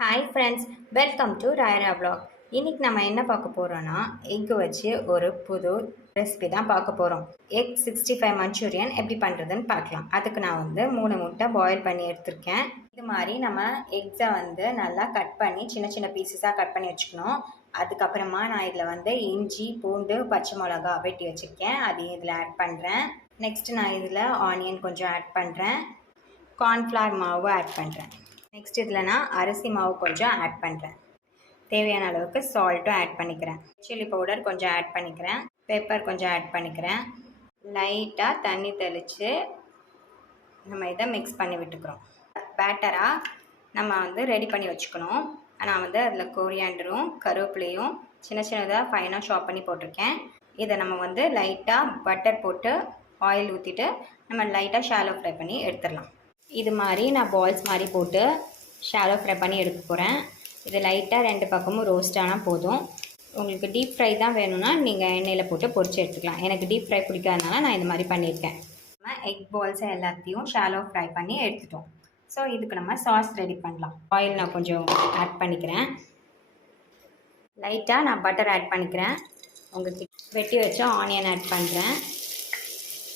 Hi friends, welcome to ராயரா vlog. இன்றைக்கி நம்ம என்ன பார்க்க போகிறோன்னா, எக்கு வச்சு ஒரு புது ரெசிபி தான் பார்க்க போகிறோம். எக் 65 மஞ்சூரியன் எப்படி பண்ணுறதுன்னு பார்க்கலாம். அதுக்கு நான் 3 முட்டை பாயில் பண்ணி எடுத்திருக்கேன். இது மாதிரி நம்ம எக்ஸை நல்லா கட் பண்ணி சின்ன சின்ன பீசஸாக கட் பண்ணி வச்சுக்கணும். அதுக்கப்புறமா நான் இதில் இஞ்சி, பூண்டு, பச்சை மிளகா வெட்டி வச்சுருக்கேன். அதையும் இதில் ஆட் பண்ணுறேன். நெக்ஸ்ட்டு நான் இதில் ஆனியன் கொஞ்சம் ஆட் பண்ணுறேன். கார்ன்ஃப்ளவர் மாவு ஆட் பண்ணுறேன். நெக்ஸ்ட் இதில் நான் அரிசி மாவு கொஞ்சம் ஆட் பண்ணுறேன். தேவையான அளவுக்கு சால்ட்டும் ஆட் பண்ணிக்கிறேன். சில்லி பவுடர் கொஞ்சம் ஆட் பண்ணிக்கிறேன். பெப்பர் கொஞ்சம் ஆட் பண்ணிக்கிறேன். லைட்டாக தண்ணி தெளித்து நம்ம இதை மிக்ஸ் பண்ணி விட்டுக்கிறோம். பேட்டராக நம்ம ரெடி பண்ணி வச்சுக்கணும். நான் அதில் கொரியாண்டரும் கருவேப்பிலையும் சின்ன சின்னதாக ஃபைனாக ஷாப் பண்ணி போட்டிருக்கேன். இதை நம்ம லைட்டாக பட்டர் போட்டு ஆயில் ஊற்றிட்டு நம்ம லைட்டாக ஷாலோ ஃப்ரை பண்ணி எடுத்துடலாம். இது மாதிரி நான் பால்ஸ் மாதிரி போட்டு ஷாலோ ஃப்ரை பண்ணி எடுக்க போகிறேன். இது லைட்டாக 2 பக்கமும் ரோஸ்ட் ஆனால் போதும். உங்களுக்கு டீப் ஃப்ரை தான் வேணும்னா நீங்கள் எண்ணெயில் போட்டு பொரிச்சு எடுத்துக்கலாம். எனக்கு டீப் ஃப்ரை பிடிக்காதனால நான் இது மாதிரி பண்ணியிருக்கேன். நம்ம எக் பால்ஸை எல்லாத்தையும் ஷாலோ ஃப்ரை பண்ணி எடுத்துட்டோம். ஸோ இதுக்கு நம்ம சாஸ் ரெடி பண்ணலாம். ஆயில் நான் கொஞ்சம் ஆட் பண்ணிக்கிறேன். லைட்டாக நான் பட்டர் ஆட் பண்ணிக்கிறேன். உங்களுக்கு வெட்டி வச்ச ஆனியன் ஆட் பண்ணுறேன்.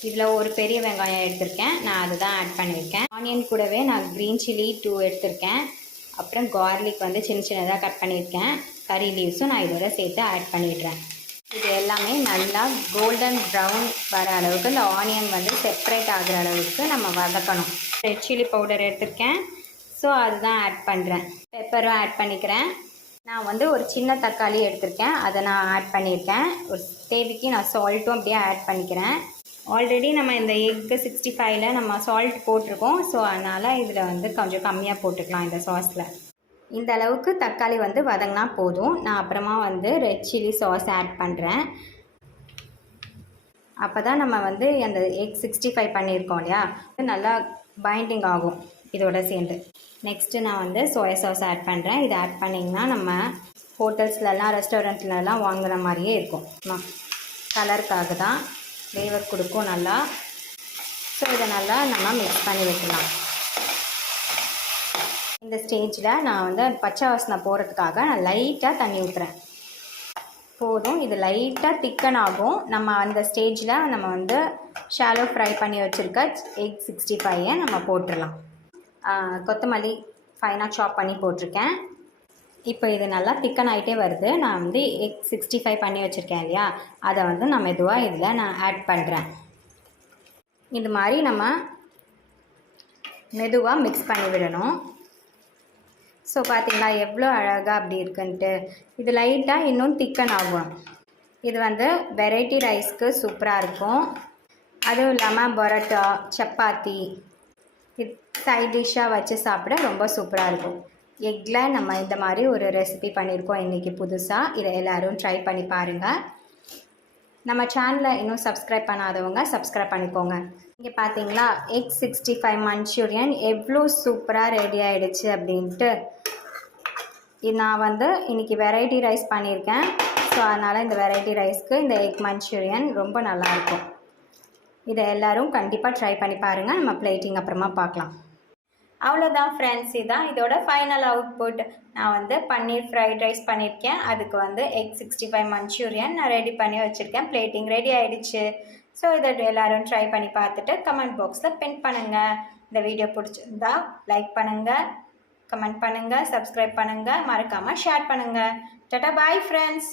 இதில் ஒரு பெரிய வெங்காயம் எடுத்திருக்கேன். நான் அதுதான் ஆட் பண்ணியிருக்கேன். ஆனியன் கூடவே நான் க்ரீன் சில்லி 2 எடுத்திருக்கேன். அப்புறம் கார்லிக் சின்ன சின்னதாக கட் பண்ணியிருக்கேன். கறி லீவ்ஸும் நான் இதோட சேர்த்து ஆட் பண்ணிடுறேன். இது எல்லாமே நல்லா கோல்டன் ப்ரௌன் வர அளவுக்கு இந்த ஆனியன் செப்பரேட் ஆகிற அளவுக்கு நம்ம வதக்கணும். ரெட் சில்லி பவுடர் எடுத்திருக்கேன். ஸோ அதுதான் ஆட் பண்ணுறேன். பெப்பரும் ஆட் பண்ணிக்கிறேன். நான் ஒரு சின்ன தக்காளி எடுத்திருக்கேன். அதை நான் ஆட் பண்ணியிருக்கேன். ஒரு தேவைக்கு நான் சால்ட்டும் அப்படியே ஆட் பண்ணிக்கிறேன். ஆல்ரெடி நம்ம இந்த எக்கு 65ல் நம்ம சால்ட் போட்டிருக்கோம். ஸோ அதனால் இதில் கொஞ்சம் கம்மியாக போட்டுக்கலாம். இந்த சாஸில் இந்த அளவுக்கு தக்காளி வதங்கினா போதும். நான் அப்புறமா ரெட் சில்லி சாஸ் ஆட் பண்ணுறேன். அப்போ தான் நம்ம அந்த எக் 65 பண்ணியிருக்கோம் இல்லையா, நல்லா பைண்டிங் ஆகும் இதோட சேர்ந்து. நெக்ஸ்ட்டு நான் சோயா சாஸ் ஆட் பண்ணுறேன். இதை ஆட் பண்ணிங்கன்னா நம்ம ஹோட்டல்ஸ்லலாம் ரெஸ்டாரண்ட்லலாம் வாங்குகிற மாதிரியே இருக்கும். கலருக்காக தான், ஃப்ளேவர் கொடுக்கும் நல்லா. ஸோ இதை நல்லா நம்ம மிக்ஸ் பண்ணி வைக்கலாம். இந்த ஸ்டேஜில் நான் பச்சை வாசனை போகிறதுக்காக நான் லைட்டாக தண்ணி ஊற்றுறேன். போதும். இது லைட்டாக திக்கன் ஆகும். நம்ம அந்த ஸ்டேஜில் நம்ம ஷாலோ ஃப்ரை பண்ணி வச்சுருக்க எக் 65 நம்ம போட்டுடலாம். கொத்தமல்லி ஃபைனாக சாப் பண்ணி போட்டிருக்கேன். இப்போ இது நல்லா திக்கன் ஆகிட்டே வருது. நான் எக் 65 பண்ணி வச்சுருக்கேன் இல்லையா, அதை நான் மெதுவாக இதில் நான் ஆட் பண்ணுறேன். இது மாதிரி நம்ம மெதுவாக மிக்ஸ் பண்ணி விடணும். ஸோ பார்த்திங்களா எவ்வளோ அழகாக அப்படி இருக்குன்ட்டு. இது லைட்டாக இன்னும் திக்கன் ஆகும். இது வெரைட்டி ரைஸ்க்கு சூப்பராக இருக்கும். அதுவும் இல்லாமல் பரோட்டா, சப்பாத்தி, இது சைட் டிஷ்ஷாக வச்சு சாப்பிட ரொம்ப சூப்பராக இருக்கும். எக்கில் நம்ம இந்த மாதிரி ஒரு ரெசிபி பண்ணியிருக்கோம் இன்றைக்கி புதுசாக. இதை எல்லோரும் ட்ரை பண்ணி பாருங்கள். நம்ம சேனலை இன்னும் சப்ஸ்கிரைப் பண்ணாதவங்க சப்ஸ்கிரைப் பண்ணிக்கோங்க. இங்கே பார்த்தீங்களா எக் 65 மஞ்சூரியன் எவ்வளோ சூப்பராக ரெடி ஆகிடுச்சு அப்படின்ட்டு. நான் இன்றைக்கி வெரைட்டி ரைஸ் பண்ணியிருக்கேன். ஸோ அதனால் இந்த வெரைட்டி ரைஸ்க்கு இந்த எக் மஞ்சூரியன் ரொம்ப நல்லாயிருக்கும். இதை எல்லோரும் கண்டிப்பாக ட்ரை பண்ணி பாருங்கள். நம்ம பிளேட்டிங் அப்புறமா பார்க்கலாம். அவ்வளோதான் ஃப்ரெண்ட்ஸ், இதுதான் இதோட ஃபைனல் அவுட்புட். நான் பன்னீர் ஃப்ரைட் ரைஸ் பண்ணியிருக்கேன். அதுக்கு எக் 65 மஞ்சூரியன் நான் ரெடி பண்ணி வச்சுருக்கேன். பிளேட்டிங் ரெடி ஆகிடுச்சு. ஸோ இதை எல்லோரும் ட்ரை பண்ணி பார்த்துட்டு கமெண்ட் பாக்ஸில் பின் பண்ணுங்கள். இந்த வீடியோ பிடிச்சிருந்தா லைக் பண்ணுங்கள், கமெண்ட் பண்ணுங்கள், சப்ஸ்கிரைப் பண்ணுங்கள், மறக்காமல் ஷேர் பண்ணுங்கள். Tata, bye friends.